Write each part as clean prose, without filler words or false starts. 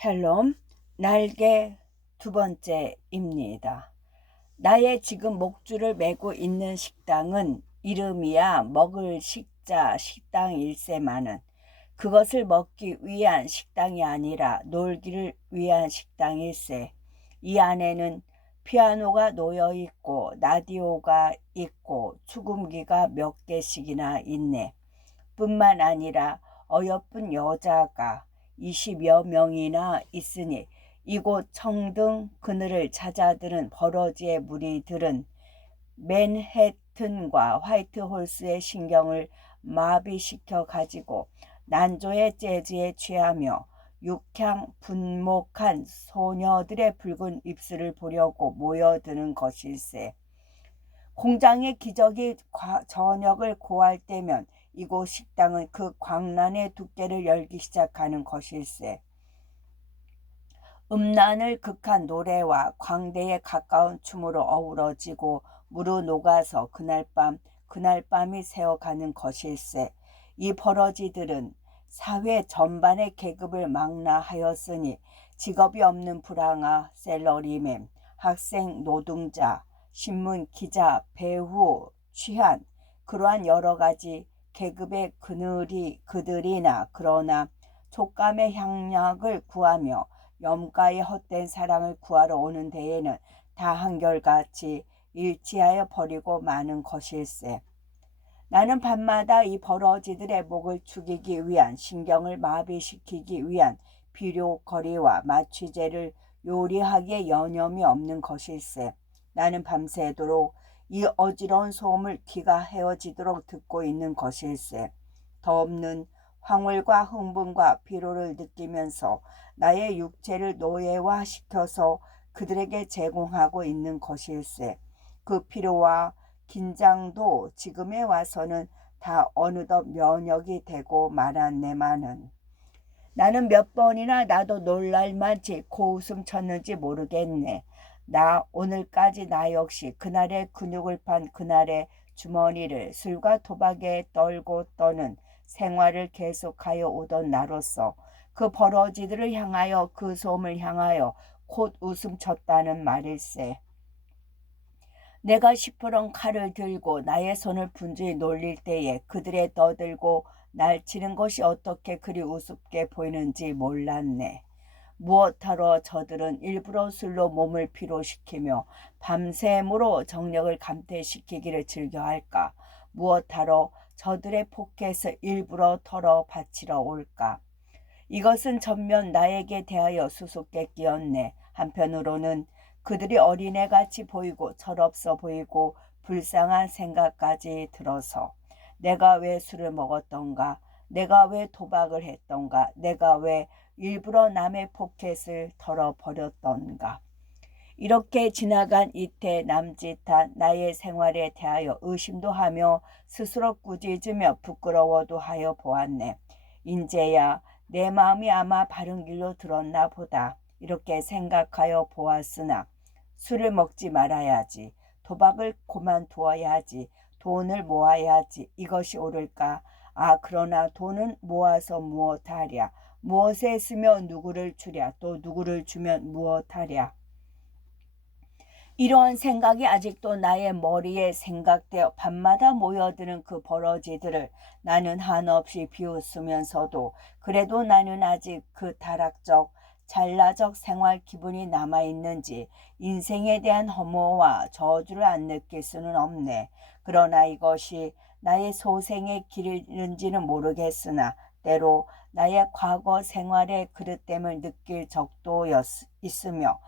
샬롬, 날개 두 번째입니다. 나의 지금 목줄을 메고 있는 식당은 이름이야 먹을 식자 식당일세마는 그것을 먹기 위한 식당이 아니라 놀기를 위한 식당일세. 이 안에는 피아노가 놓여 있고 라디오가 있고 축음기가 몇 개씩이나 있네. 뿐만 아니라 어여쁜 여자가 20여 명이나 있으니 이곳 청등 그늘을 찾아드는 버러지의 무리들은 맨해튼과 화이트홀스의 신경을 마비시켜 가지고 난조의 재즈에 취하며 육향 분목한 소녀들의 붉은 입술을 보려고 모여드는 것일세. 공장의 기적이 저녁을 고할 때면 이곳 식당은 그 광란의 두께를 열기 시작하는 것일세. 음란을 극한 노래와 광대에 가까운 춤으로 어우러지고 무르녹아서 그날 밤이 새어가는 것일세. 이 버러지들은 사회 전반의 계급을 망라하였으니 직업이 없는 불황아, 셀러리맨, 학생, 노동자, 신문, 기자, 배우, 취한 그러한 여러 가지 계급의 그들이나 그러나 촉감의 향락을 구하며 염가의 헛된 사랑을 구하러 오는 데에는 다 한결같이 일치하여 버리고 마는 것일세. 나는 밤마다 이 버러지들의 목을 축이기 위한 신경을 마비시키기 위한 비료거리와 마취제를 요리하기에 여념이 없는 것일세. 나는 밤새도록 이 어지러운 소음을 귀가 헤어지도록 듣고 있는 것일세. 더 없는 황홀과 흥분과 피로를 느끼면서 나의 육체를 노예화시켜서 그들에게 제공하고 있는 것일세. 그 피로와 긴장도 지금에 와서는 다 어느덧 면역이 되고 말았네마는. 나는 몇 번이나 나도 놀랄만치 고웃음 쳤는지 모르겠네. 오늘까지 나 역시 그날의 근육을 판 그날의 주머니를 술과 도박에 떨고 떠는 생활을 계속하여 오던 나로서 그 버러지들을 향하여 그 소음을 향하여 곧 웃음 쳤다는 말일세. 내가 시퍼런 칼을 들고 나의 손을 분주히 놀릴 때에 그들의 떠들고 날치는 것이 어떻게 그리 우습게 보이는지 몰랐네. 무엇하러 저들은 일부러 술로 몸을 피로시키며 밤샘으로 정력을 감퇴시키기를 즐겨할까? 무엇하러 저들의 포켓을 일부러 털어 바치러 올까? 이것은 전면 나에게 대하여 수수께끼였네. 한편으로는 그들이 어린애같이 보이고 철없어 보이고 불쌍한 생각까지 들어서 내가 왜 술을 먹었던가, 내가 왜 도박을 했던가, 내가 왜 일부러 남의 포켓을 털어버렸던가. 이렇게 지나간 이태 남짓한 나의 생활에 대하여 의심도 하며 스스로 꾸짖으며 부끄러워도 하여 보았네. 인제야 내 마음이 아마 바른 길로 들었나 보다. 이렇게 생각하여 보았으나 술을 먹지 말아야지, 도박을 그만두어야지, 돈을 모아야지, 이것이 옳을까? 그러나 돈은 모아서 무엇하랴? 무엇에 쓰며 누구를 주랴? 또 누구를 주면 무엇하랴? 이러한 생각이 아직도 나의 머리에 생각되어 밤마다 모여드는 그 버러지들을 나는 한없이 비웃으면서도 그래도 나는 아직 그 타락적 잘나적 생활 기분이 남아있는지 인생에 대한 허무와 저주를 안 느낄 수는 없네. 그러나 이것이 나의 소생의 길인지는 모르겠으나 때로 나의 과거 생활의 그릇됨을 느낄 적도 있으며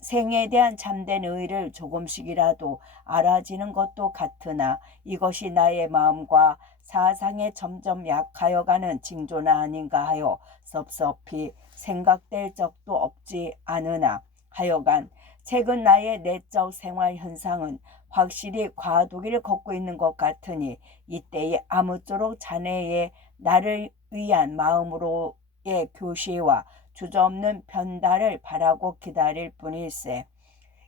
생에 대한 참된 의의를 조금씩이라도 알아지는 것도 같으나 이것이 나의 마음과 사상에 점점 약하여가는 징조나 아닌가 하여 섭섭히 생각될 적도 없지 않으나 하여간 최근 나의 내적 생활 현상은 확실히 과도기를 걷고 있는 것 같으니 이때에 아무쪼록 자네의 나를 위한 마음으로의 교시와 주저없는 변달을 바라고 기다릴 뿐일세.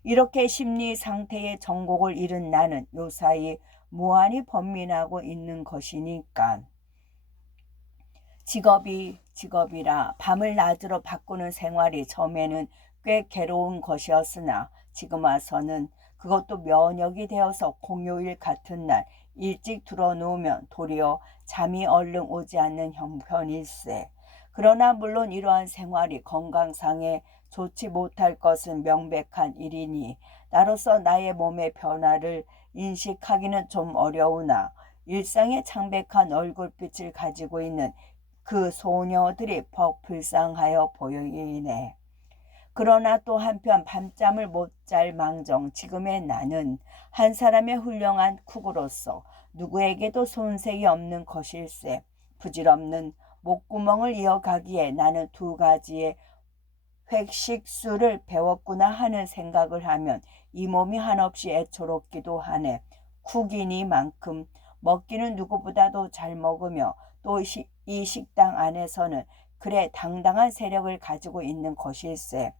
이렇게 심리 상태의 정곡을 잃은 나는 요사이 무한히 번민하고 있는 것이니까. 직업이 직업이라 밤을 낮으로 바꾸는 생활이 처음에는 꽤 괴로운 것이었으나 지금 와서는 그것도 면역이 되어서 공휴일 같은 날 일찍 들어놓으면 도리어 잠이 얼른 오지 않는 형편일세. 그러나 물론 이러한 생활이 건강상에 좋지 못할 것은 명백한 일이니 나로서 나의 몸의 변화를 인식하기는 좀 어려우나 일상의 창백한 얼굴빛을 가지고 있는 그 소녀들이 퍽 불쌍하여 보이네. 그러나 또 한편 밤잠을 못 잘 망정 지금의 나는 한 사람의 훌륭한 쿡으로서 누구에게도 손색이 없는 것일세. 부질없는 목구멍을 이어가기에 나는 두 가지의 획식수를 배웠구나 하는 생각을 하면 이 몸이 한없이 애처롭기도 하네. 쿡이니만큼 먹기는 누구보다도 잘 먹으며 또 이 식당 안에서는 그래 당당한 세력을 가지고 있는 것일세.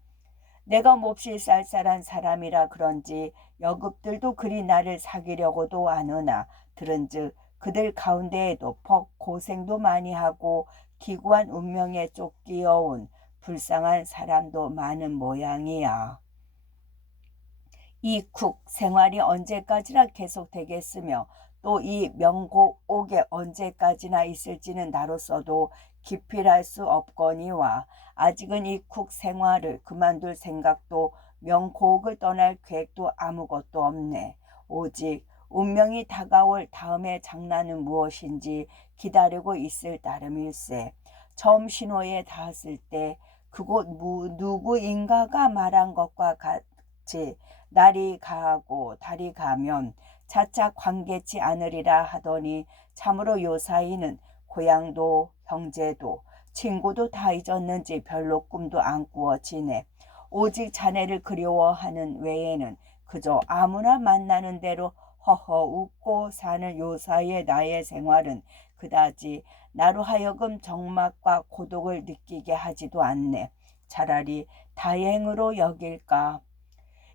내가 몹시 쌀쌀한 사람이라 그런지 여급들도 그리 나를 사귀려고도 하느나 들은즉 그들 가운데에도 퍽 고생도 많이 하고 기구한 운명에 쫓기어온 불쌍한 사람도 많은 모양이야. 이 쿡 생활이 언제까지나 계속되겠으며 또 이 명곡옥에 언제까지나 있을지는 나로서도 기필할 수 없거니와 아직은 이 쿡 생활을 그만둘 생각도 명곡을 떠날 계획도 아무것도 없네. 오직 운명이 다가올 다음의 장난은 무엇인지 기다리고 있을 따름일세. 처음 신호에 닿았을 때 그곳 누구인가가 말한 것과 같이 날이 가고 달이 가면 차차 관계치 않으리라 하더니 참으로 요사이는 고향도 형제도 친구도 다 잊었는지 별로 꿈도 안 꾸어지네. 오직 자네를 그리워하는 외에는 그저 아무나 만나는 대로 허허 웃고 사는 요사이의 나의 생활은 그다지 나로 하여금 적막과 고독을 느끼게 하지도 않네. 차라리 다행으로 여길까.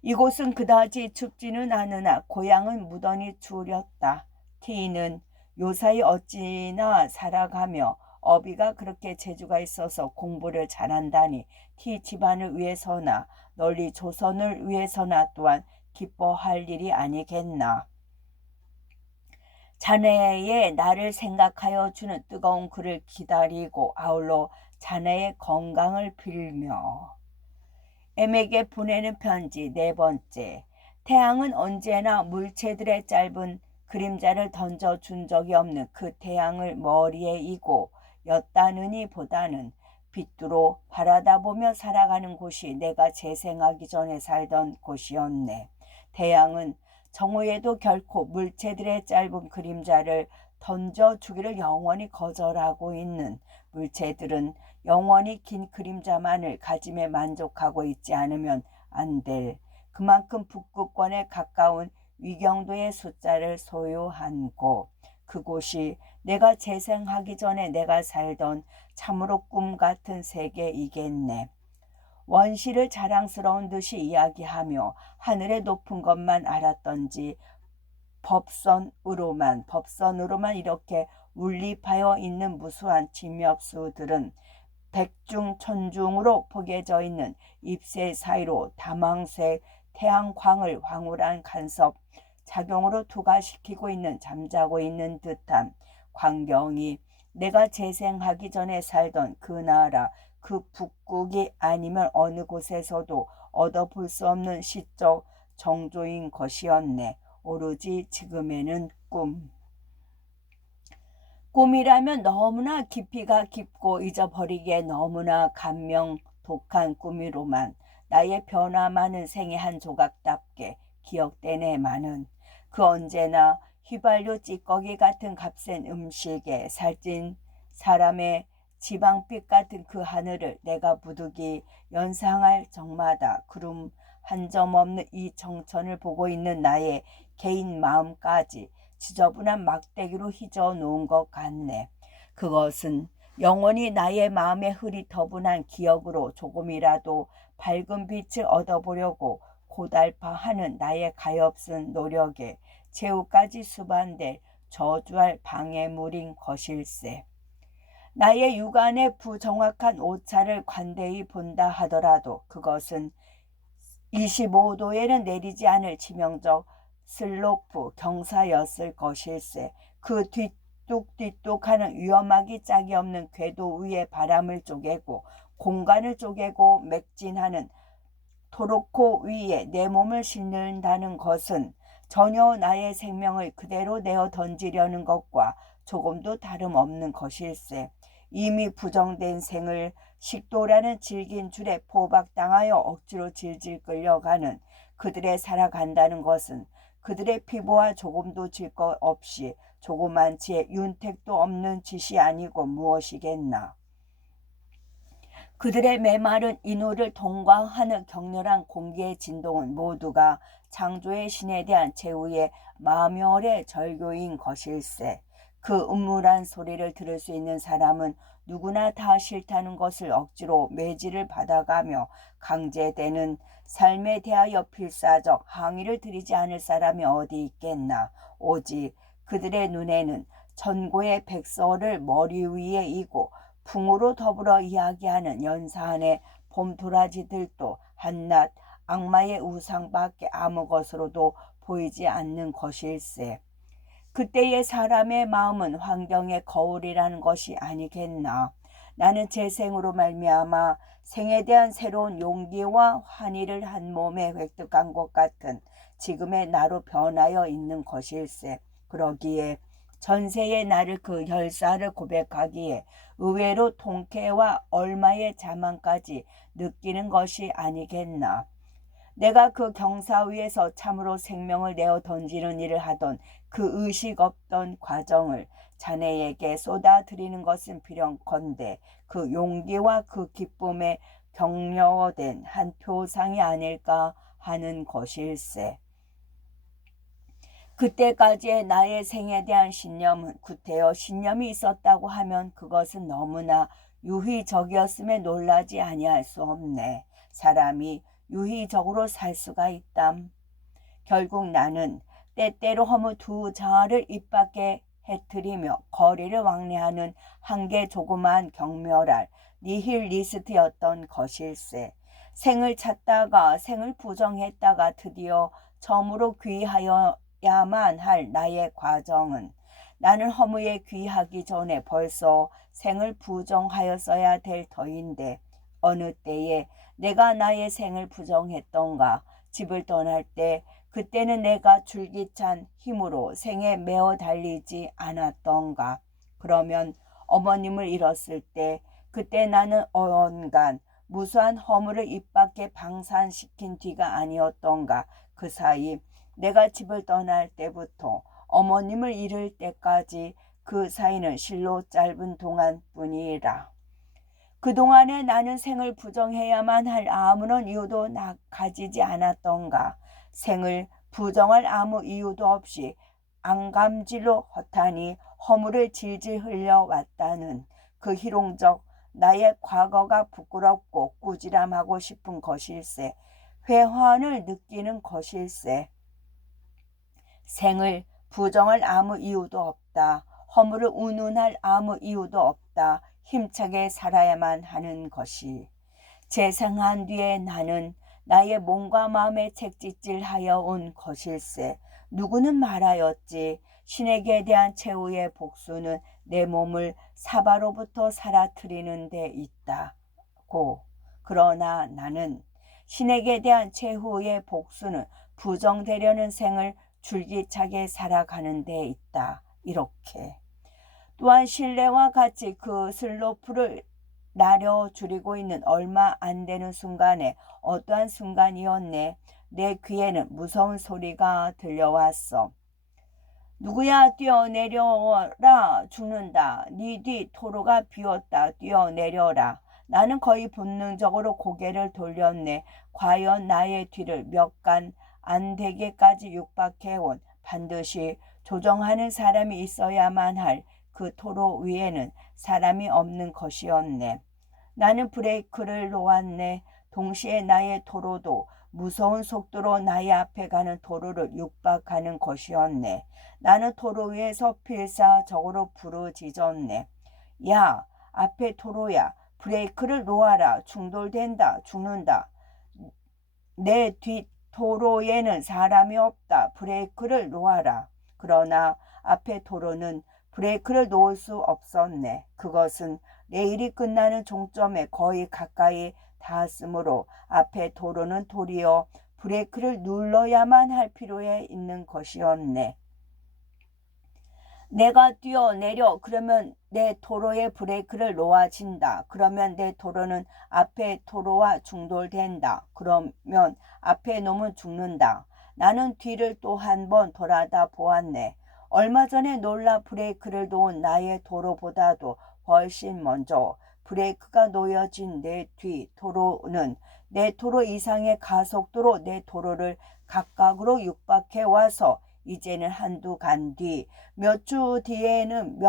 이곳은 그다지 춥지는 않으나 고향은 무던히 추렸다. 티는 요사이 어찌나 살아가며 어비가 그렇게 재주가 있어서 공부를 잘한다니 티 집안을 위해서나 널리 조선을 위해서나 또한 기뻐할 일이 아니겠나. 자네의 나를 생각하여 주는 뜨거운 글을 기다리고 아울러 자네의 건강을 빌며 M에게 보내는 편지 4번째. 태양은 언제나 물체들의 짧은 그림자를 던져준 적이 없는 그 태양을 머리에 이고 였다느니 보다는 빛으로 바라다 보며 살아가는 곳이 내가 재생하기 전에 살던 곳이었네. 태양은 정오에도 결코 물체들의 짧은 그림자를 던져주기를 영원히 거절하고 있는 물체들은 영원히 긴 그림자만을 가짐에 만족하고 있지 않으면 안 될 그만큼 북극권에 가까운 위경도의 숫자를 소유한 곳. 그곳이 내가 재생하기 전에 내가 살던 참으로 꿈 같은 세계이겠네. 원시를 자랑스러운 듯이 이야기하며 하늘의 높은 것만 알았던지 법선으로만 이렇게 울립하여 있는 무수한 진엽수들은 백중천중으로 포개져 있는 잎새 사이로 다망색 태양광을 황홀한 간섭 작용으로 투과시키고 있는 잠자고 있는 듯한 광경이 내가 재생하기 전에 살던 그 나라 그 북극이 아니면 어느 곳에서도 얻어볼 수 없는 시적 정조인 것이었네. 오로지 지금에는 꿈이라면 너무나 깊이가 깊고 잊어버리기에 너무나 감명 독한 꿈이로만 나의 변화 많은 생의 한 조각답게 기억되네마는 그 언제나 휘발유 찌꺼기 같은 값센 음식에 살찐 사람의 지방빛 같은 그 하늘을 내가 부득이 연상할 적마다 구름 한 점 없는 이 정천을 보고 있는 나의 개인 마음까지 지저분한 막대기로 휘저어 놓은 것 같네. 그것은 영원히 나의 마음의 흐릿터분한 기억으로 조금이라도 밝은 빛을 얻어보려고 고달파하는 나의 가엾은 노력에 최후까지 수반될 저주할 방해물인 것일세. 나의 육안의 부정확한 오차를 관대히 본다 하더라도 그것은 25도에는 내리지 않을 치명적 슬로프 경사였을 것일세. 그 뒤뚝뒤뚝하는 위험하기 짝이 없는 궤도 위에 바람을 쪼개고 공간을 쪼개고 맥진하는 토로코 위에 내 몸을 싣는다는 것은 전혀 나의 생명을 그대로 내어 던지려는 것과 조금도 다름없는 것일세. 이미 부정된 생을 식도라는 질긴 줄에 포박당하여 억지로 질질 끌려가는 그들의 살아간다는 것은 그들의 피부와 조금도 질 것 없이 조그만치의 윤택도 없는 짓이 아니고 무엇이겠나. 그들의 메마른 인후를 통과하는 격렬한 공기의 진동은 모두가 창조의 신에 대한 제후의 마멸의 절교인 것일세. 그 음울한 소리를 들을 수 있는 사람은 누구나 다 싫다는 것을 억지로 매질을 받아가며 강제되는 삶에 대하여 필사적 항의를 드리지 않을 사람이 어디 있겠나. 오직 그들의 눈에는 천고의 백서를 머리 위에 이고 풍으로 더불어 이야기하는 연사한의 봄도라지들도 한낱 악마의 우상밖에 아무 것으로도 보이지 않는 것일세. 그때의 사람의 마음은 환경의 거울이라는 것이 아니겠나. 나는 제 생으로 말미암아 생에 대한 새로운 용기와 환희를 한 몸에 획득한 것 같은 지금의 나로 변하여 있는 것일세. 그러기에 전세의 나를 그 혈사를 고백하기에 의외로 통쾌와 얼마의 자만까지 느끼는 것이 아니겠나. 내가 그 경사 위에서 참으로 생명을 내어 던지는 일을 하던 그 의식 없던 과정을 자네에게 쏟아드리는 것은 필연컨대 그 용기와 그 기쁨에 격려된 한 표상이 아닐까 하는 것일세. 그때까지의 나의 생에 대한 신념은 구태여 신념이 있었다고 하면 그것은 너무나 유희적이었음에 놀라지 아니할 수 없네. 사람이 유희적으로 살 수가 있담. 결국 나는 때때로 허무 두 자아를 입 밖에 해트리며 거리를 왕래하는 한개 조그마한 경멸할 니힐리스트였던 것일세. 생을 찾다가 생을 부정했다가 드디어 처음으로 귀하여야만 할 나의 과정은 나는 허무에 귀하기 전에 벌써 생을 부정하였어야 될 터인데 어느 때에 내가 나의 생을 부정했던가. 집을 떠날 때 그때는 내가 줄기찬 힘으로 생에 매어 달리지 않았던가. 그러면 어머님을 잃었을 때 그때 나는 언간 무수한 허물을 입 밖에 방산시킨 뒤가 아니었던가. 그 사이 내가 집을 떠날 때부터 어머님을 잃을 때까지 그 사이는 실로 짧은 동안뿐이라. 그동안에 나는 생을 부정해야만 할 아무런 이유도 가지지 않았던가. 생을 부정할 아무 이유도 없이 안감질로 허탄히 허물을 질질 흘려왔다는 그 희롱적 나의 과거가 부끄럽고 꾸지람하고 싶은 것일세. 회환을 느끼는 것일세. 생을 부정할 아무 이유도 없다. 허물을 운운할 아무 이유도 없다. 힘차게 살아야만 하는 것이. 재생한 뒤에 나는 나의 몸과 마음에 책짓질하여 온 것일세. 누구는 말하였지. 신에게 대한 최후의 복수는 내 몸을 사바로부터 살아트리는 데 있다고. 그러나 나는 신에게 대한 최후의 복수는 부정되려는 생을 줄기차게 살아가는 데 있다. 이렇게. 또한 신뢰와 같이 그 슬로프를 나려 줄이고 있는 얼마 안 되는 순간에 어떠한 순간이었네. 내 귀에는 무서운 소리가 들려왔어. 누구야, 뛰어내려라. 죽는다. 네 뒤 도로가 비었다. 뛰어내려라. 나는 거의 본능적으로 고개를 돌렸네. 과연 나의 뒤를 몇 간 안 되게까지 육박해온 반드시 조정하는 사람이 있어야만 할 그 도로 위에는 사람이 없는 것이었네. 나는 브레이크를 놓았네. 동시에 나의 도로도 무서운 속도로 나의 앞에 가는 도로를 육박하는 것이었네. 나는 도로 위에서 필사적으로 부르짖었네. 야, 앞에 도로야. 브레이크를 놓아라. 충돌된다. 죽는다. 내 뒷 도로에는 사람이 없다. 브레이크를 놓아라. 그러나 앞에 도로는 브레이크를 놓을 수 없었네. 그것은 레일이 끝나는 종점에 거의 가까이 닿았으므로 앞에 도로는 도리어 브레이크를 눌러야만 할 필요에 있는 것이었네. 내가 뛰어내려 그러면 내 도로에 브레이크를 놓아진다. 그러면 내 도로는 앞에 도로와 충돌된다. 그러면 앞에 놈은 죽는다. 나는 뒤를 또 한 번 돌아다 보았네. 얼마 전에 놀라 브레이크를 놓은 나의 도로보다도 훨씬 먼저 브레이크가 놓여진 내 뒤 도로는 내 도로 이상의 가속도로 내 도로를 각각으로 육박해 와서 이제는 한두 간 뒤, 몇 초 뒤에는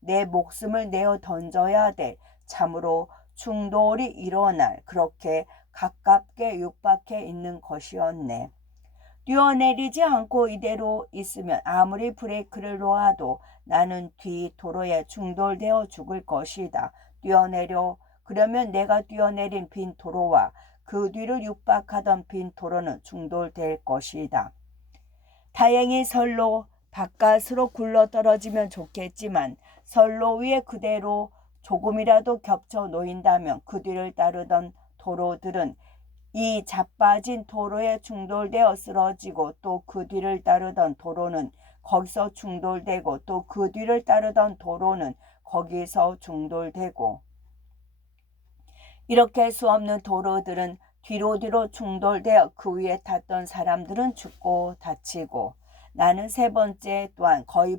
내 목숨을 내어 던져야 될 참으로 충돌이 일어날 그렇게 가깝게 육박해 있는 것이었네. 뛰어내리지 않고 이대로 있으면 아무리 브레이크를 놓아도 나는 뒤 도로에 충돌되어 죽을 것이다. 뛰어내려. 그러면 내가 뛰어내린 빈 도로와 그 뒤를 육박하던 빈 도로는 충돌될 것이다. 다행히 선로 바깥으로 굴러떨어지면 좋겠지만 선로 위에 그대로 조금이라도 겹쳐 놓인다면 그 뒤를 따르던 도로들은 이 자빠진 도로에 충돌되어 쓰러지고 또 그 뒤를 따르던 도로는 거기서 충돌되고 또 그 뒤를 따르던 도로는 거기서 충돌되고 이렇게 수없는 도로들은 뒤로 충돌되어 그 위에 탔던 사람들은 죽고 다치고 나는 세 번째 또한 거의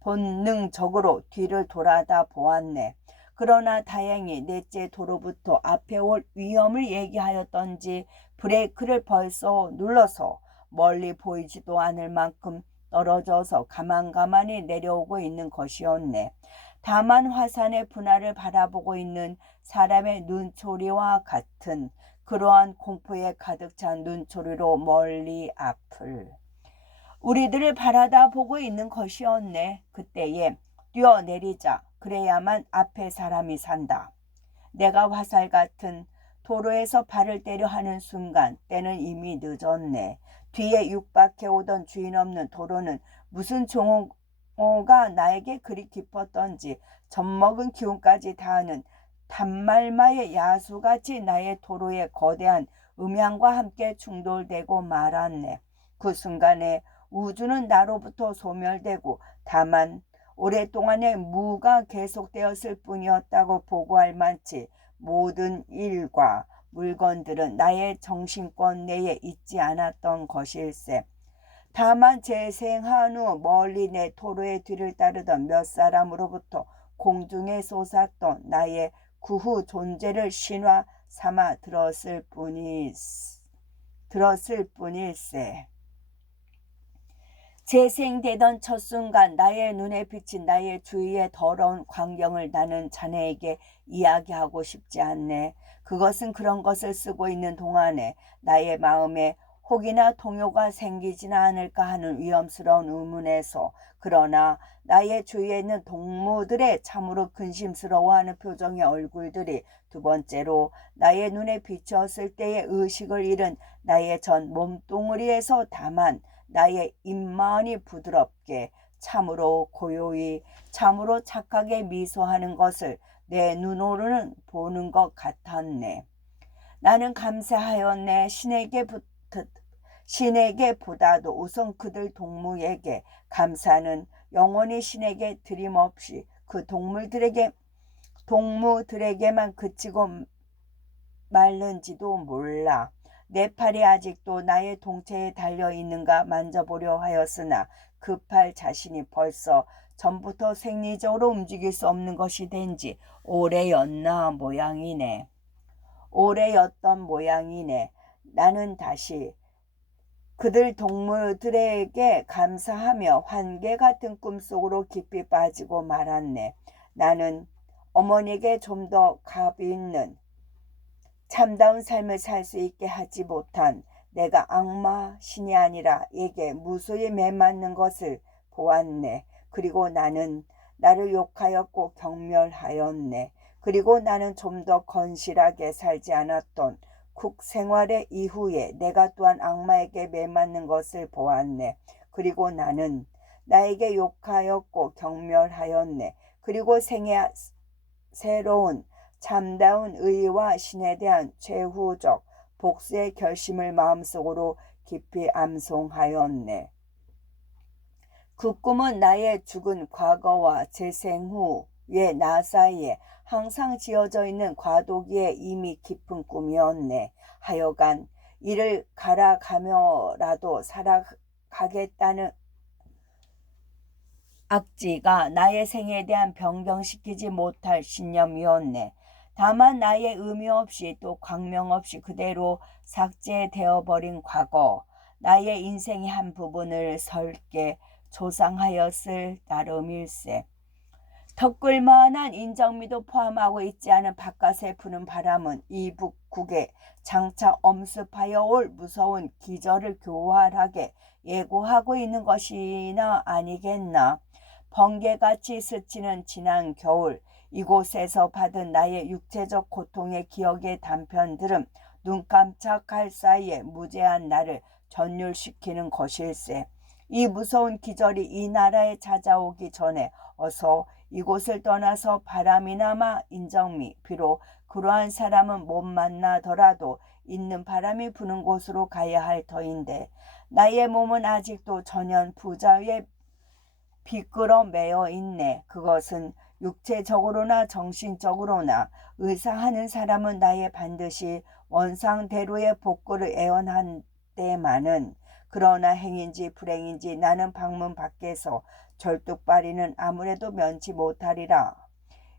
본능적으로 뒤를 돌아다 보았네. 그러나 다행히 넷째 도로부터 앞에 올 위험을 얘기하였던지 브레이크를 벌써 눌러서 멀리 보이지도 않을 만큼 떨어져서 가만가만히 내려오고 있는 것이었네. 다만 화산의 분할을 바라보고 있는 사람의 눈초리와 같은 그러한 공포에 가득 찬 눈초리로 멀리 앞을 우리들을 바라다 보고 있는 것이었네. 그때에 뛰어내리자. 그래야만 앞에 사람이 산다. 내가 화살 같은 도로에서 발을 떼려 하는 순간 때는 이미 늦었네. 뒤에 육박해 오던 주인 없는 도로는 무슨 종호가 나에게 그리 깊었던지 젖먹은 기운까지 다하는 단말마의 야수같이 나의 도로에 거대한 음향과 함께 충돌되고 말았네. 그 순간에 우주는 나로부터 소멸되고 다만 오랫동안의 무가 계속되었을 뿐이었다고 보고할 만치 모든 일과 물건들은 나의 정신권 내에 있지 않았던 것일세. 다만 재생한 후 멀리 내 도로의 뒤를 따르던 몇 사람으로부터 공중에 솟았던 나의 구후 존재를 신화 삼아 들었을 뿐일세. 재생되던 첫 순간 나의 눈에 비친 나의 주위의 더러운 광경을 나는 자네에게 이야기하고 싶지 않네. 그것은 그런 것을 쓰고 있는 동안에 나의 마음에 혹이나 동요가 생기지는 않을까 하는 위험스러운 의문에서 그러나 나의 주위에 있는 동무들의 참으로 근심스러워하는 표정의 얼굴들이 두 번째로 나의 눈에 비쳤을 때의 의식을 잃은 나의 전 몸뚱아리에서 다만 나의 입마음이 부드럽게 참으로 고요히 참으로 착하게 미소하는 것을 내 눈으로는 보는 것 같았네. 나는 감사하였네. 신에게보다도 우선 그들 동무에게 감사는 영원히 신에게 드림없이 그 동무들에게만 그치고 말는지도 몰라. 내 팔이 아직도 나의 동체에 달려있는가 만져보려 하였으나 그 팔 자신이 벌써 전부터 생리적으로 움직일 수 없는 것이 된지 오래였던 모양이네. 나는 다시 그들 동무들에게 감사하며 환개 같은 꿈속으로 깊이 빠지고 말았네. 나는 어머니에게 좀 더 값이 있는 참다운 삶을 살 수 있게 하지 못한 내가 악마 신이 아니라 에게 무수히 매맞는 것을 보았네. 그리고 나는 나를 욕하였고 경멸하였네. 그리고 나는 좀 더 건실하게 살지 않았던 국 생활의 이후에 내가 또한 악마에게 매맞는 것을 보았네. 그리고 나는 나에게 욕하였고 경멸하였네. 그리고 생애 새로운 참다운 의와 신에 대한 최후적 복수의 결심을 마음속으로 깊이 암송하였네. 그 꿈은 나의 죽은 과거와 재생 후의 나 사이에 항상 지어져 있는 과도기에 이미 깊은 꿈이었네. 하여간 이를 갈아가며라도 살아가겠다는 악지가 나의 생에 대한 변경시키지 못할 신념이었네. 다만 나의 의미 없이 또 광명 없이 그대로 삭제되어 버린 과거, 나의 인생의 한 부분을 설계 조상하였을 따름일세. 턱걸만한 인정미도 포함하고 있지 않은 바깥에 부는 바람은 이북국에 장차 엄습하여 올 무서운 기절을 교활하게 예고하고 있는 것이나 아니겠나. 번개같이 스치는 지난 겨울 이곳에서 받은 나의 육체적 고통의 기억의 단편들은 눈 깜짝할 사이에 무제한 나를 전율시키는 것일세. 이 무서운 기절이 이 나라에 찾아오기 전에 어서 이곳을 떠나서 바람이나마 인정미, 비록 그러한 사람은 못 만나더라도 있는 바람이 부는 곳으로 가야 할 터인데 나의 몸은 아직도 전현 부자의 비끌어 매여 있네. 그것은 육체적으로나 정신적으로나 의사하는 사람은 나의 반드시 원상대로의 복구를 애원한데만은 그러나 행인지 불행인지 나는 방문 밖에서 절뚝발이는 아무래도 면치 못하리라.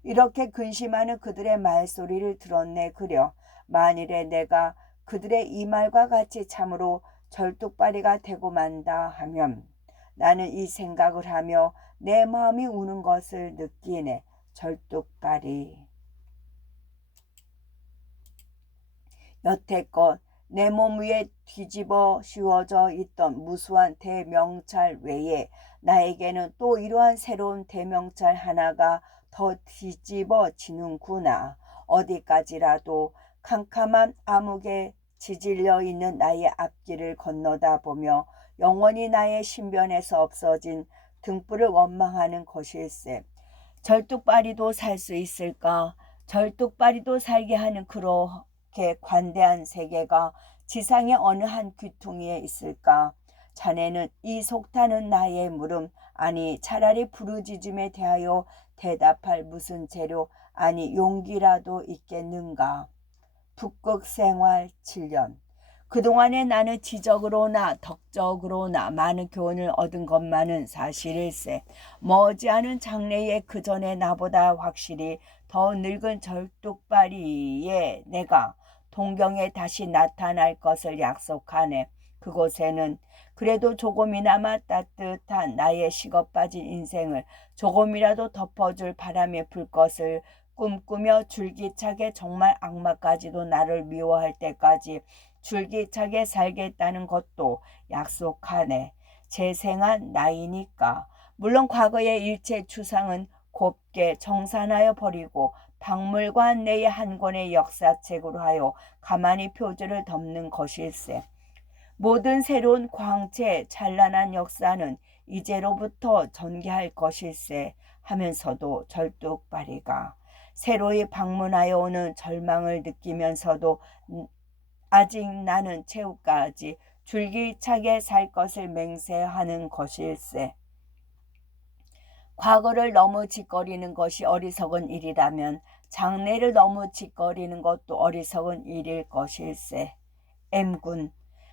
이렇게 근심하는 그들의 말소리를 들었네 그려. 만일에 내가 그들의 이 말과 같이 참으로 절뚝발이가 되고 만다 하면 나는 이 생각을 하며 내 마음이 우는 것을 느끼네. 절뚝발이. 여태껏 내 몸 위에 뒤집어 씌워져 있던 무수한 대명찰 외에 나에게는 또 이러한 새로운 대명찰 하나가 더 뒤집어지는구나. 어디까지라도 캄캄한 암흑에 지질려 있는 나의 앞길을 건너다 보며 영원히 나의 신변에서 없어진 등불을 원망하는 것일세. 절뚝발이도 살 수 있을까? 절뚝발이도 살게 하는 그렇게 관대한 세계가 지상의 어느 한 귀퉁이에 있을까? 자네는 이 속타는 나의 물음, 아니 차라리 부르짖음에 대하여 대답할 무슨 재료, 아니 용기라도 있겠는가? 북극 생활 7년. 그동안에 나는 지적으로나 덕적으로나 많은 교훈을 얻은 것만은 사실일세. 머지않은 장래에 그 전에 나보다 확실히 더 늙은 절뚝발이에 내가 동경에 다시 나타날 것을 약속하네. 그곳에는 그래도 조금이나마 따뜻한 나의 식어 빠진 인생을 조금이라도 덮어줄 바람이 불 것을 꿈꾸며 줄기차게 정말 악마까지도 나를 미워할 때까지 줄기차게 살겠다는 것도 약속하네. 재생한 나이니까. 물론 과거의 일체 추상은 곱게 정산하여 버리고 박물관 내의 한 권의 역사책으로 하여 가만히 표지를 덮는 것일세. 모든 새로운 광채 찬란한 역사는 이제로부터 전개할 것일세 하면서도 절뚝발이가 새로이 방문하여 오는 절망을 느끼면서도 아직 나는 최후까지 줄기차게 살 것을 맹세하는 것일세. 과거를 너무 짓거리는 것이 어리석은 일이라면 장래를 너무 짓거리는 것도 어리석은 일일 것일세. M군,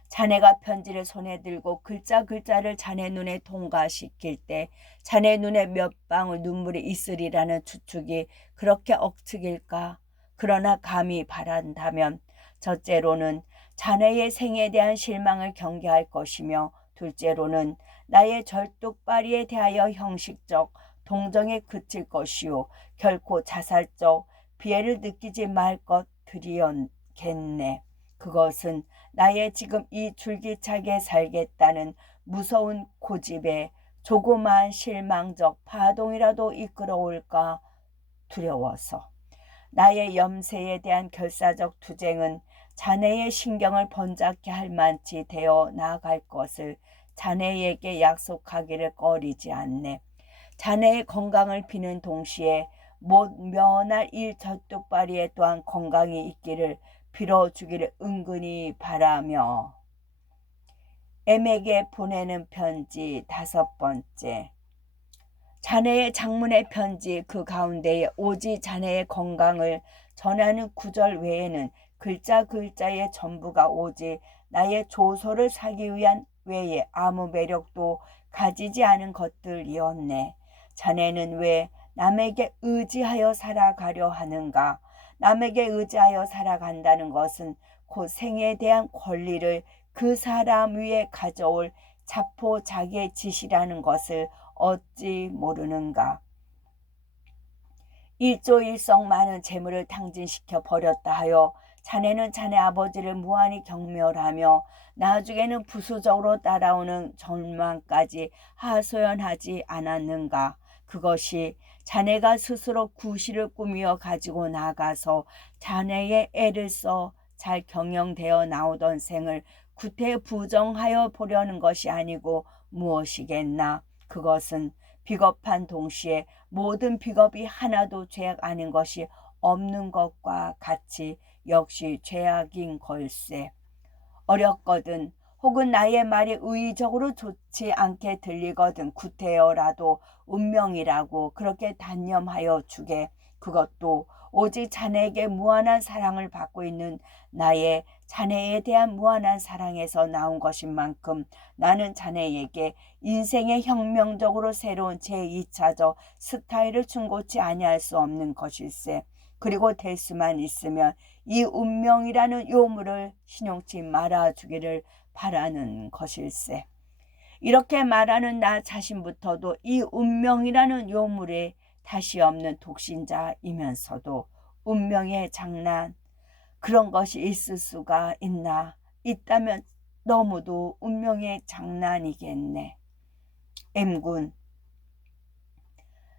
자네가 편지를 손에 들고 글자 글자를 자네 눈에 통과시킬 때 자네 눈에 몇 방울 눈물이 있으리라는 추측이 그렇게 억측일까? 그러나 감히 바란다면 첫째로는 자네의 생에 대한 실망을 경계할 것이며 둘째로는 나의 절뚝발이에 대하여 형식적 동정에 그칠 것이요 결코 자살적 비애를 느끼지 말 것들이었겠네. 그것은 나의 지금 이 줄기차게 살겠다는 무서운 고집에 조그마한 실망적 파동이라도 이끌어올까 두려워서. 나의 염세에 대한 결사적 투쟁은 자네의 신경을 번잡게 할 만치 되어 나아갈 것을 자네에게 약속하기를 꺼리지 않네. 자네의 건강을 비는 동시에 못 면할 일 저뚝발이에 또한 건강이 있기를 빌어주기를 은근히 바라며. M에게 보내는 편지 5번째. 자네의 장문의 편지 그 가운데에 오직 자네의 건강을 전하는 구절 외에는 글자 글자의 전부가 오직 나의 조소를 사기 위한 외에 아무 매력도 가지지 않은 것들이었네. 자네는 왜 남에게 의지하여 살아가려 하는가? 남에게 의지하여 살아간다는 것은 곧 생에 대한 권리를 그 사람 위에 가져올 자포자기의 짓이라는 것을 어찌 모르는가? 일조일성 많은 재물을 탕진시켜 버렸다 하여 자네는 자네 아버지를 무한히 경멸하며 나중에는 부수적으로 따라오는 절망까지 하소연하지 않았는가? 그것이 자네가 스스로 구실을 꾸미어 가지고 나가서 자네의 애를 써 잘 경영되어 나오던 생을 구태 부정하여 보려는 것이 아니고 무엇이겠나? 그것은 비겁한 동시에 모든 비겁이 하나도 죄악 아닌 것이 없는 것과 같이 역시 죄악인 걸세. 어렵거든 혹은 나의 말이 의의적으로 좋지 않게 들리거든 구태여라도 운명이라고 그렇게 단념하여 주게. 그것도 오직 자네에게 무한한 사랑을 받고 있는 나의 자네에 대한 무한한 사랑에서 나온 것인 만큼 나는 자네에게 인생의 혁명적으로 새로운 제2차적 스타일을 충고치 아니할 수 없는 것일세. 그리고 될 수만 있으면 이 운명이라는 요물을 신용치 말아주기를 바라는 것일세. 이렇게 말하는 나 자신부터도 이 운명이라는 요물에 다시 없는 독신자이면서도 운명의 장난, 그런 것이 있을 수가 있나? 있다면 너무도 운명의 장난이겠네. M군,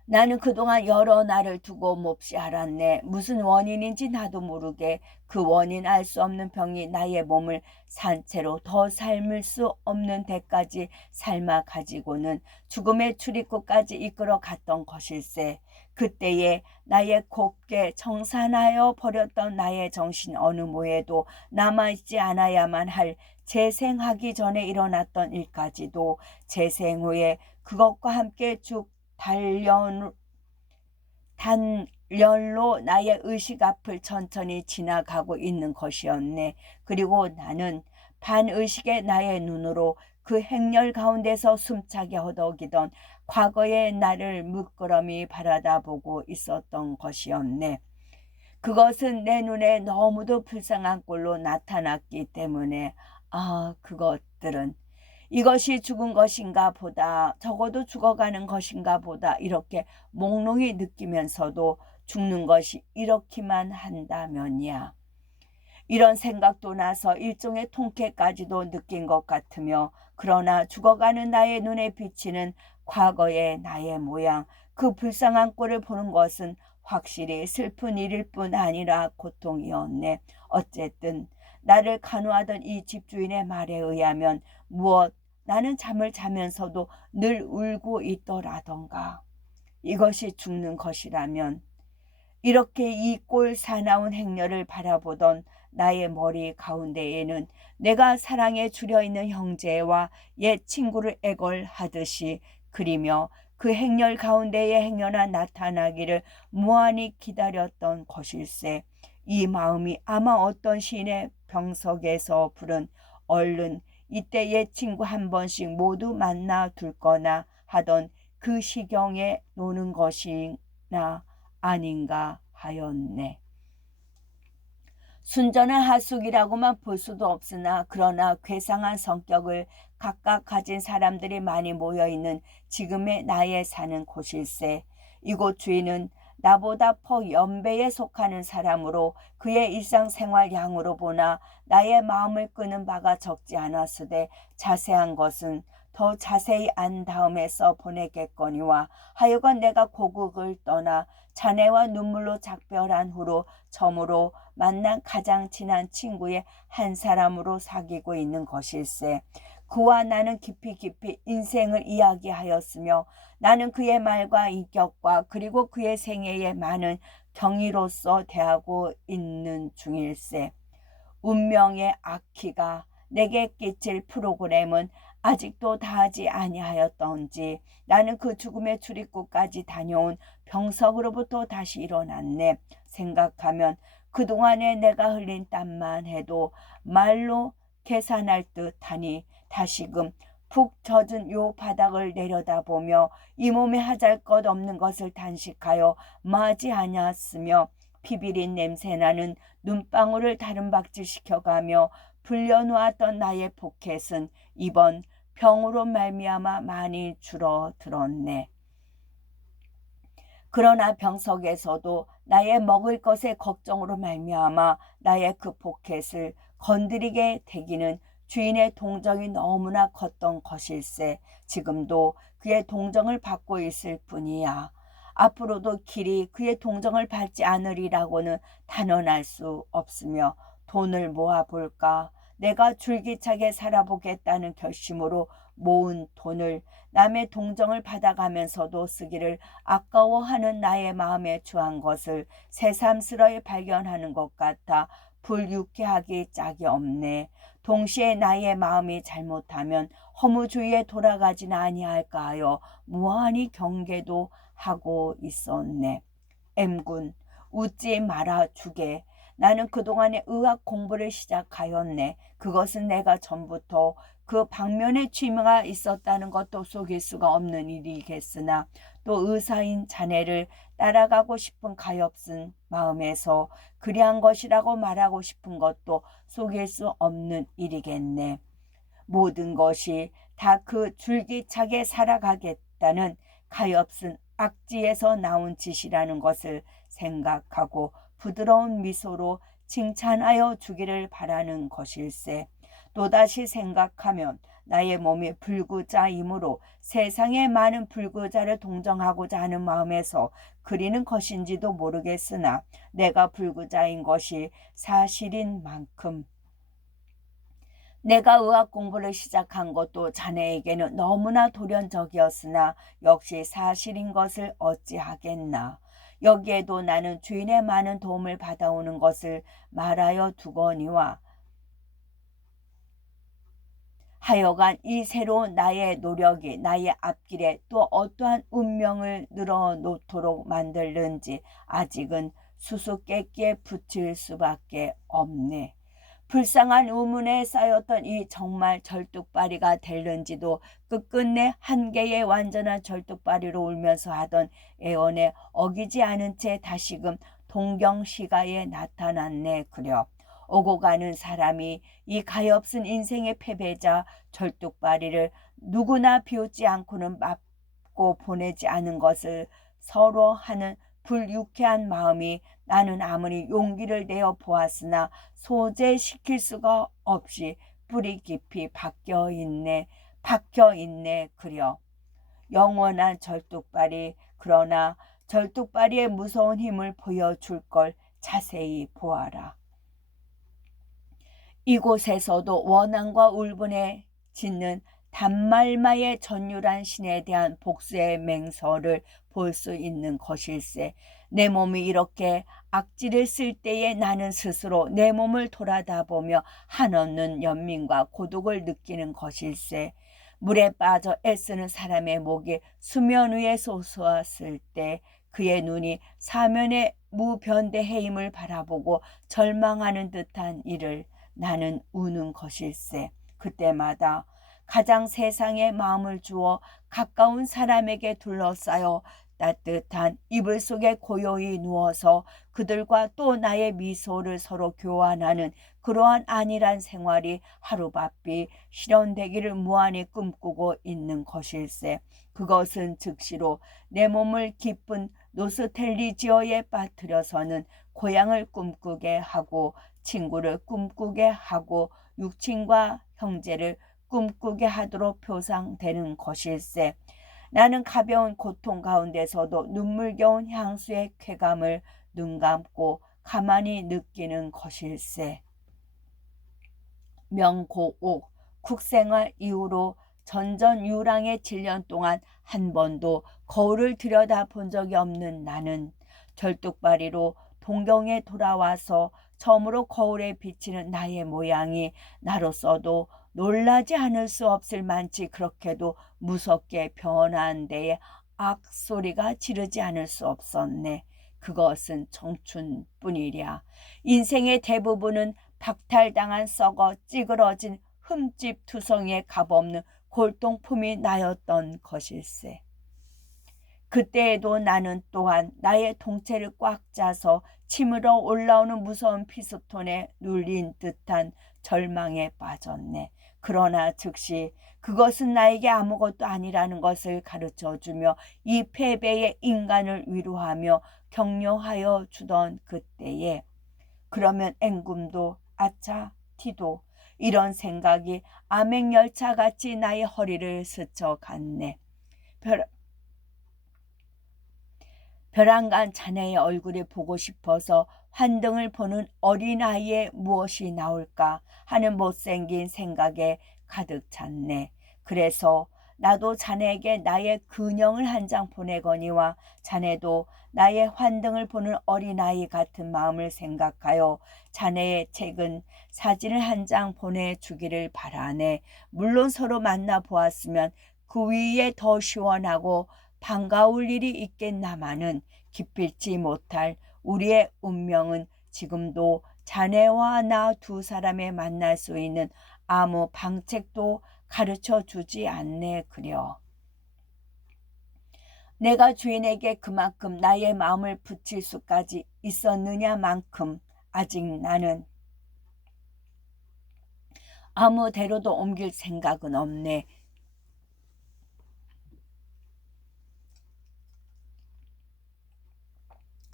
나는 그동안 여러 날을 두고 몹시 앓았네. 무슨 원인인지 나도 모르게 그 원인 알 수 없는 병이 나의 몸을 산채로 더 삶을 수 없는 데까지 삶아 가지고는 죽음의 출입구까지 이끌어 갔던 것일세. 그때에 나의 곱게 청산하여 버렸던 나의 정신 어느 모에도 남아있지 않아야만 할 재생하기 전에 일어났던 일까지도 재생 후에 그것과 함께 단련로 나의 의식 앞을 천천히 지나가고 있는 것이었네. 그리고 나는 반의식의 나의 눈으로 그 행렬 가운데서 숨차게 허덕이던 과거의 나를 물끄러미 바라다보고 있었던 것이었네. 그것은 내 눈에 너무도 불쌍한 꼴로 나타났기 때문에 그것들은 이것이 죽은 것인가 보다, 적어도 죽어가는 것인가 보다 이렇게 몽롱히 느끼면서도 죽는 것이 이렇기만 한다면이야. 이런 생각도 나서 일종의 통쾌까지도 느낀 것 같으며, 그러나 죽어가는 나의 눈에 비치는 과거의 나의 모양, 그 불쌍한 꼴을 보는 것은 확실히 슬픈 일일 뿐 아니라 고통이었네. 어쨌든 나를 간호하던 이 집주인의 말에 의하면 나는 잠을 자면서도 늘 울고 있더라던가. 이것이 죽는 것이라면 이렇게 이 꼴 사나운 행렬을 바라보던 나의 머리 가운데에는 내가 사랑에 줄여 있는 형제와 옛 친구를 애걸하듯이 그리며 그 행렬 가운데에 행여나 나타나기를 무한히 기다렸던 것일세. 이 마음이 아마 어떤 시인의 병석에서 부른 얼른 이때 옛 친구 한 번씩 모두 만나 둘거나 하던 그 시경에 노는 것이나 아닌가 하였네. 순전한 하숙이라고만 볼 수도 없으나 그러나 괴상한 성격을 각각 가진 사람들이 많이 모여있는 지금의 나의 사는 곳일세. 이곳 주인은 나보다 퍼 연배에 속하는 사람으로 그의 일상생활 양으로 보나 나의 마음을 끄는 바가 적지 않았으되 자세한 것은 더 자세히 안 다음에 써 보내겠거니와 하여간 내가 고국을 떠나 자네와 눈물로 작별한 후로 처음으로 만난 가장 친한 친구의 한 사람으로 사귀고 있는 것일세. 그와 나는 깊이 인생을 이야기하였으며 나는 그의 말과 인격과 그리고 그의 생애에 많은 경위로서 대하고 있는 중일세. 운명의 악희가 내게 끼칠 프로그램은 아직도 다하지 아니하였던지 나는 그 죽음의 출입구까지 다녀온 병석으로부터 다시 일어났네. 생각하면 그동안에 내가 흘린 땀만 해도 말로 계산할 듯하니 다시금 푹 젖은 요 바닥을 내려다보며 이 몸에 하잘것 없는 것을 단식하여 맞이하냐으며 피비린 냄새나는 눈방울을 다름박질시켜가며 불려놓았던 나의 포켓은 이번 병으로 말미암아 많이 줄어들었네. 그러나 병석에서도 나의 먹을 것의 걱정으로 말미암아 나의 그 포켓을 건드리게 되기는 주인의 동정이 너무나 컸던 것일세. 지금도 그의 동정을 받고 있을 뿐이야. 앞으로도 길이 그의 동정을 받지 않으리라고는 단언할 수 없으며 돈을 모아볼까? 내가 줄기차게 살아보겠다는 결심으로 모은 돈을 남의 동정을 받아가면서도 쓰기를 아까워하는 나의 마음에 추한 것을 새삼스러이 발견하는 것 같아 불유쾌하기 짝이 없네. 동시에 나의 마음이 잘못하면 허무주의에 돌아가지는 아니할까 하여 무한히 경계도 하고 있었네. M군, 웃지 말아 주게. 나는 그동안에 의학 공부를 시작하였네. 그것은 내가 전부터 그 방면에 취미가 있었다는 것도 속일 수가 없는 일이겠으나 또 의사인 자네를 따라가고 싶은 가엾은 마음에서 그리한 것이라고 말하고 싶은 것도 속일 수 없는 일이겠네. 모든 것이 다 그 줄기차게 살아가겠다는 가엾은 악지에서 나온 짓이라는 것을 생각하고 부드러운 미소로 칭찬하여 주기를 바라는 것일세. 또다시 생각하면 나의 몸이 불구자이므로 세상의 많은 불구자를 동정하고자 하는 마음에서 그리는 것인지도 모르겠으나 내가 불구자인 것이 사실인 만큼 내가 의학 공부를 시작한 것도 자네에게는 너무나 돌연적이었으나 역시 사실인 것을 어찌하겠나. 여기에도 나는 주인의 많은 도움을 받아오는 것을 말하여 두거니와 하여간 이 새로운 나의 노력이 나의 앞길에 또 어떠한 운명을 늘어놓도록 만들는지 아직은 수수께끼에 붙일 수밖에 없네. 불쌍한 우문에 쌓였던 이 정말 절뚝발이가 될는지도 끝끝내 한계의 완전한 절뚝발이로 울면서 하던 애원에 어기지 않은 채 다시금 동경시가에 나타났네. 그려 오고 가는 사람이 이 가엾은 인생의 패배자 절뚝발이를 누구나 비웃지 않고는 맞고 보내지 않은 것을 서로 하는 불유쾌한 마음이 나는 아무리 용기를 내어 보았으나 소재시킬 수가 없이 뿌리 깊이 박혀 있네 그려. 영원한 절뚝발이, 그러나 절뚝발이의 무서운 힘을 보여줄 걸 자세히 보아라. 이곳에서도 원한과 울분에 짓는 단말마의 전율한 신에 대한 복수의 맹서를 볼 수 있는 것일세. 내 몸이 이렇게 악질을 쓸 때에 나는 스스로 내 몸을 돌아다보며 한없는 연민과 고독을 느끼는 것일세. 물에 빠져 애쓰는 사람의 목이 수면 위에 솟았을 때 그의 눈이 사면의 무변대해임을 바라보고 절망하는 듯한 일을 나는 우는 것일세. 그때마다 가장 세상에 마음을 주어 가까운 사람에게 둘러싸여 따뜻한 이불 속에 고요히 누워서 그들과 또 나의 미소를 서로 교환하는 그러한 안일한 생활이 하루바삐 실현되기를 무한히 꿈꾸고 있는 것일세. 그것은 즉시로 내 몸을 깊은 노스텔리지어에 빠뜨려서는 고향을 꿈꾸게 하고 친구를 꿈꾸게 하고 육친과 형제를 꿈꾸게 하도록 표상되는 것일세. 나는 가벼운 고통 가운데서도 눈물겨운 향수의 쾌감을 눈 감고 가만히 느끼는 것일세. 명고옥 국생활 이후로 전전유랑의 7년 동안 한 번도 거울을 들여다본 적이 없는 나는 절뚝발이로 동경에 돌아와서 처음으로 거울에 비치는 나의 모양이 나로서도 놀라지 않을 수 없을 만치 그렇게도 무섭게 변한 데에 악 소리가 지르지 않을 수 없었네. 그것은 청춘뿐이랴. 인생의 대부분은 박탈당한 썩어 찌그러진 흠집 투성이에 값없는 골동품이 나였던 것일세. 그때에도 나는 또한 나의 동체를 꽉 짜서 치밀어 올라오는 무서운 피스톤에 눌린 듯한 절망에 빠졌네. 그러나 즉시 그것은 나에게 아무것도 아니라는 것을 가르쳐주며 이 패배의 인간을 위로하며 격려하여 주던 그때에 그러면 앵금도 아차 티도 이런 생각이 암행열차같이 나의 허리를 스쳐갔네. 벼랑간 자네의 얼굴이 보고 싶어서 환등을 보는 어린아이의 무엇이 나올까 하는 못생긴 생각에 가득 찼네. 그래서 나도 자네에게 나의 근영을 한 장 보내거니와 자네도 나의 환등을 보는 어린아이 같은 마음을 생각하여 자네의 책은 사진을 한 장 보내주기를 바라네. 물론 서로 만나보았으면 그 위에 더 시원하고 반가울 일이 있겠나마는 기필치 못할 우리의 운명은 지금도 자네와 나 두 사람의 만날 수 있는 아무 방책도 가르쳐 주지 않네 그려. 내가 주인에게 그만큼 나의 마음을 붙일 수까지 있었느냐만큼 아직 나는 아무 데로도 옮길 생각은 없네.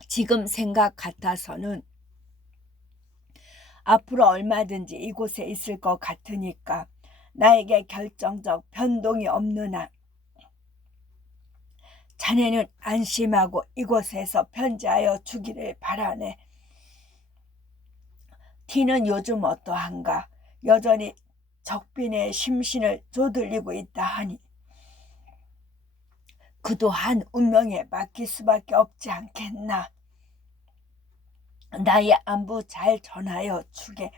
지금 생각 같아서는 앞으로 얼마든지 이곳에 있을 것 같으니까 나에게 결정적 변동이 없는 한 자네는 안심하고 이곳에서 편지하여 주기를 바라네. 티는 요즘 어떠한가? 여전히 적빈의 심신을 조들리고 있다 하니 그도 한 운명에 맡길 수밖에 없지 않겠나. 나의 안부 잘 전하여 주게.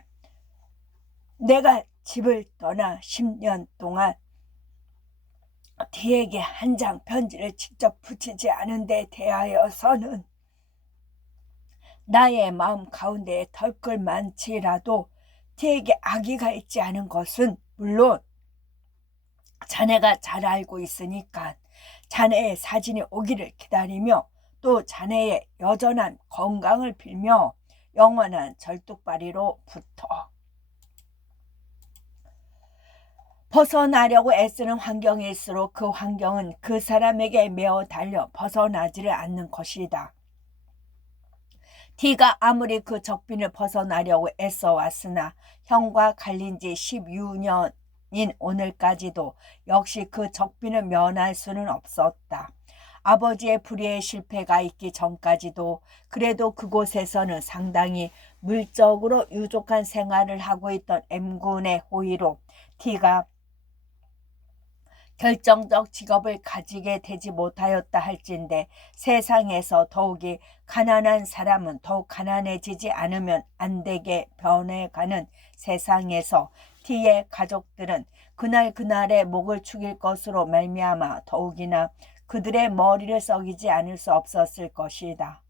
내가 집을 떠나 10년 동안 티에게 한 장 편지를 직접 붙이지 않은 데 대하여서는 나의 마음 가운데에 덜끌만치라도 티에게 악의가 있지 않은 것은 물론 자네가 잘 알고 있으니까 자네의 사진이 오기를 기다리며 또 자네의 여전한 건강을 빌며 영원한 절뚝발이로 붙어 벗어나려고 애쓰는 환경일수록 그 환경은 그 사람에게 매어 달려 벗어나지를 않는 것이다. 티가 아무리 그 적빈을 벗어나려고 애써왔으나 형과 갈린 지 16년인 오늘까지도 역시 그 적빈을 면할 수는 없었다. 아버지의 불의의 실패가 있기 전까지도 그래도 그곳에서는 상당히 물적으로 유족한 생활을 하고 있던 M군의 호의로 티가 결정적 직업을 가지게 되지 못하였다 할진대 세상에서 더욱이 가난한 사람은 더욱 가난해지지 않으면 안 되게 변해가는 세상에서 티의 가족들은 그날그날의 목을 축일 것으로 말미암아 더욱이나 그들의 머리를 썩이지 않을 수 없었을 것이다.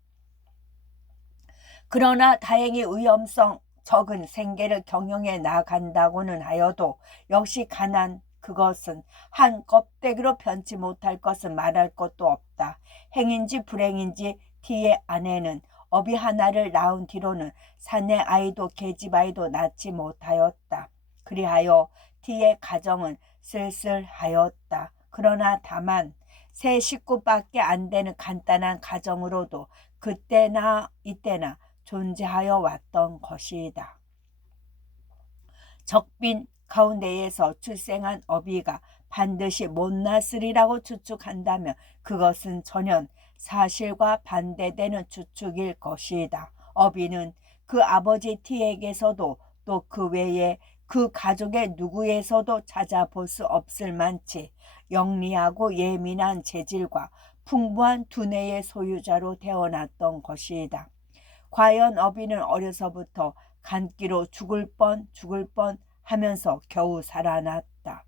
그러나 다행히 위험성 적은 생계를 경영해 나간다고는 하여도 역시 가난 그것은 한 껍데기로 변치 못할 것은 말할 것도 없다. 행인지 불행인지 티의 아내는 어비 하나를 낳은 뒤로는 사내 아이도 계집 아이도 낳지 못하였다. 그리하여 티의 가정은 쓸쓸하였다. 그러나 다만 세 식구밖에 안 되는 간단한 가정으로도 그때나 이때나 존재하여 왔던 것이다. 적빈 가운데에서 출생한 어비가 반드시 못났으리라고 추측한다면 그것은 전혀 사실과 반대되는 추측일 것이다. 어비는 그 아버지 T에게서도 또 그 외에 그 가족의 누구에서도 찾아볼 수 없을 만치 영리하고 예민한 재질과 풍부한 두뇌의 소유자로 태어났던 것이다. 과연 어비는 어려서부터 간기로 죽을 뻔 하면서 겨우 살아났다.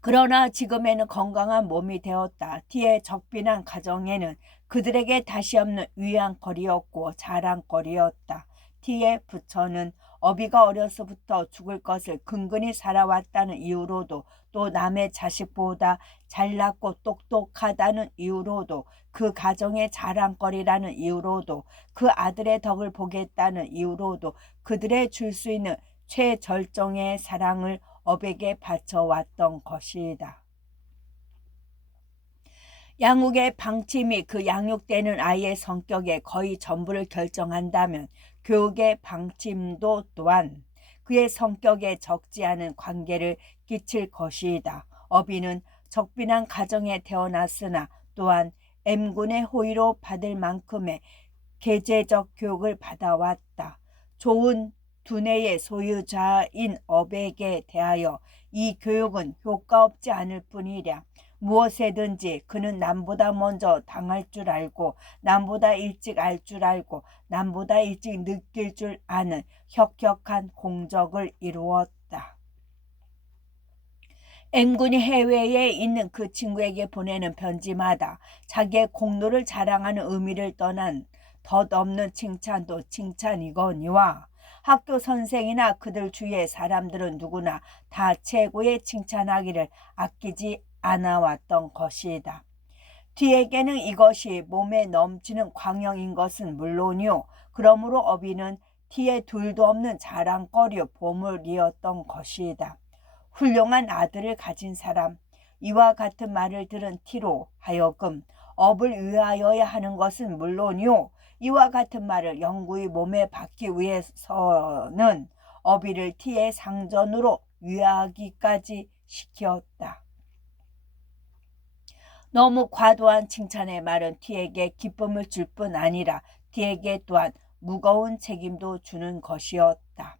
그러나 지금에는 건강한 몸이 되었다. T의 적빈한 가정에는 그들에게 다시 없는 위안거리였고 자랑거리였다. T의 부처는 어비가 어려서부터 죽을 것을 근근히 살아왔다는 이유로도 또 남의 자식보다 잘났고 똑똑하다는 이유로도 그 가정의 자랑거리라는 이유로도 그 아들의 덕을 보겠다는 이유로도 그들의 줄 수 있는 최절정의 사랑을 업에게 바쳐왔던 것이다. 양육의 방침이 그 양육되는 아이의 성격에 거의 전부를 결정한다면 교육의 방침도 또한 그의 성격에 적지 않은 관계를 끼칠 것이다. 어비는 적빈한 가정에 태어났으나 또한 M군의 호의로 받을 만큼의 계제적 교육을 받아왔다. 좋은 두뇌의 소유자인 업에게 대하여 이 교육은 효과 없지 않을 뿐이랴. 무엇에든지 그는 남보다 먼저 당할 줄 알고 남보다 일찍 알 줄 알고 남보다 일찍 느낄 줄 아는 혁혁한 공적을 이루었다. M군이 해외에 있는 그 친구에게 보내는 편지마다 자기의 공로를 자랑하는 의미를 떠난 덧없는 칭찬도 칭찬이거니와 학교 선생이나 그들 주위의 사람들은 누구나 다 최고의 칭찬하기를 아끼지 않아왔던 것이다. T에게는 이것이 몸에 넘치는 광영인 것은 물론이요. 그러므로 어비는 T의 둘도 없는 자랑거리요 보물이었던 것이다. 훌륭한 아들을 가진 사람, 이와 같은 말을 들은 T로 하여금 업을 위하여야 하는 것은 물론이요. 이와 같은 말을 영구히 몸에 박기 위해서는 어비를 T의 상전으로 위하기까지 시켰다. 너무 과도한 칭찬의 말은 T에게 기쁨을 줄 뿐 아니라 T에게 또한 무거운 책임도 주는 것이었다.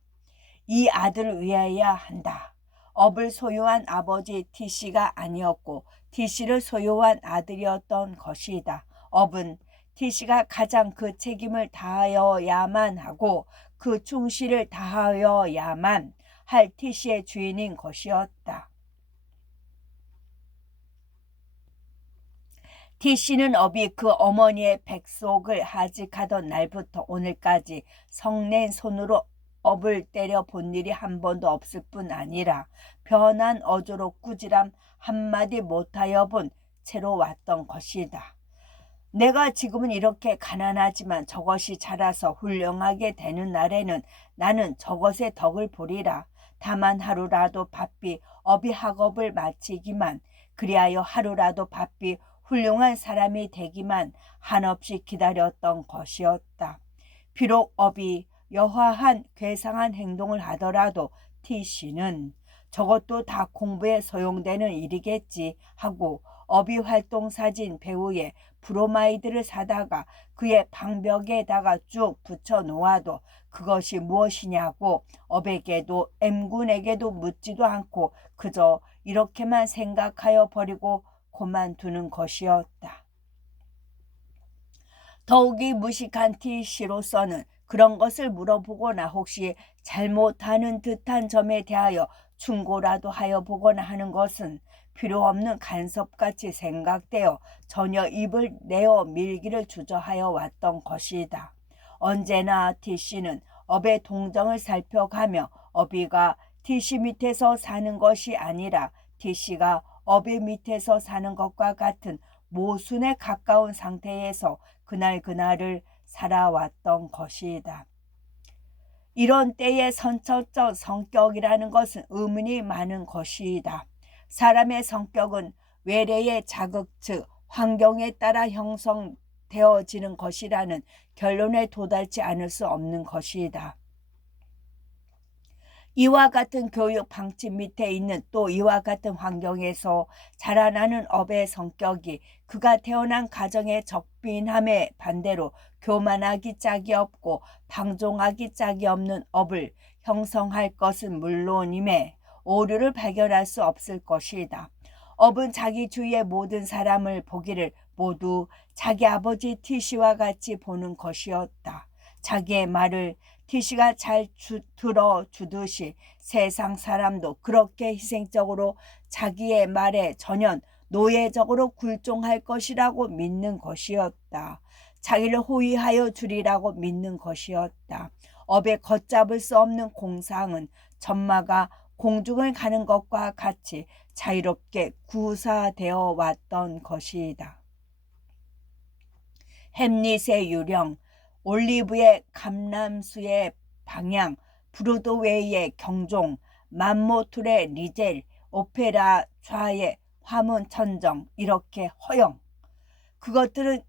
이 아들을 위하여야 한다. 업을 소유한 아버지 T씨가 아니었고 T씨를 소유한 아들이었던 것이다. 업은 T씨가 가장 그 책임을 다하여야만 하고 그 충실을 다하여야만 할 T씨의 주인인 것이었다. T씨는 업이 그 어머니의 백속을 하직하던 날부터 오늘까지 성낸 손으로 업을 때려 본 일이 한 번도 없을 뿐 아니라 변한 어조로 꾸지람 한마디 못하여 본 채로 왔던 것이다. 내가 지금은 이렇게 가난하지만 저것이 자라서 훌륭하게 되는 날에는 나는 저것의 덕을 보리라. 다만 하루라도 바삐 업이 학업을 마치기만 그리하여 하루라도 바삐 훌륭한 사람이 되기만 한없이 기다렸던 것이었다. 비록 업이 여화한 괴상한 행동을 하더라도 T씨는 저것도 다 공부에 소용되는 일이겠지 하고 업이 활동사진 배우에 브로마이드를 사다가 그의 방벽에다가 쭉 붙여 놓아도 그것이 무엇이냐고 업에게도 M군에게도 묻지도 않고 그저 이렇게만 생각하여 버리고 그만두는 것이었다. 더욱이 무식한 T씨로서는 그런 것을 물어보거나 혹시 잘못하는 듯한 점에 대하여 충고라도 하여 보거나 하는 것은 필요 없는 간섭같이 생각되어 전혀 입을 내어 밀기를 주저하여 왔던 것이다. 언제나 T씨는 업의 동정을 살펴가며 어비가 T씨 밑에서 사는 것이 아니라 T씨가 업의 밑에서 사는 것과 같은 모순에 가까운 상태에서 그날을 살아왔던 것이다. 이런 때의 선천적 성격이라는 것은 의문이 많은 것이다. 사람의 성격은 외래의 자극 즉 환경에 따라 형성되어지는 것이라는 결론에 도달치 않을 수 없는 것이다. 이와 같은 교육 방침 밑에 있는 또 이와 같은 환경에서 자라나는 업의 성격이 그가 태어난 가정의 적빈함에 반대로 교만하기 짝이 없고 방종하기 짝이 없는 업을 형성할 것은 물론임에 오류를 발견할 수 없을 것이다. 업은 자기 주위의 모든 사람을 보기를 모두 자기 아버지 티시와 같이 보는 것이었다. 자기의 말을 티시가 잘 들어주듯이 세상 사람도 그렇게 희생적으로 자기의 말에 전혀 노예적으로 굴종할 것이라고 믿는 것이었다. 자기를 호위하여 주리라고 믿는 것이었다. 업에 걷잡을 수 없는 공상은 전마가 공중을 가는 것과 같이 자유롭게 구사되어 왔던 것이다. 햄릿의 유령, 올리브의 감람수의 방향, 브로드웨이의 경종, 만모툴의 리젤, 오페라 좌의 화문천정, 이렇게 허영. 그것들은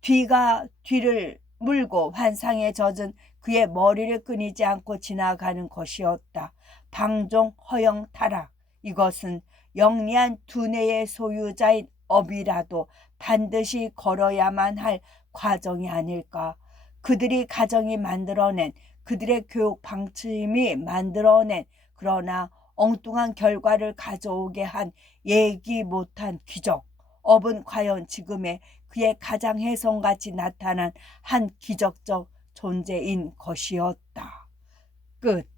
뒤가 뒤를 물고 환상에 젖은 그의 머리를 끊이지 않고 지나가는 것이었다. 방종, 허영, 타락. 이것은 영리한 두뇌의 소유자인 업이라도 반드시 걸어야만 할 과정이 아닐까. 그들이 가정이 만들어낸, 그들의 교육 방침이 만들어낸, 그러나 엉뚱한 결과를 가져오게 한 예기 못한 기적. 업은 과연 지금의 그의 가장 혜성같이 나타난 한 기적적 존재인 것이었다. 끝.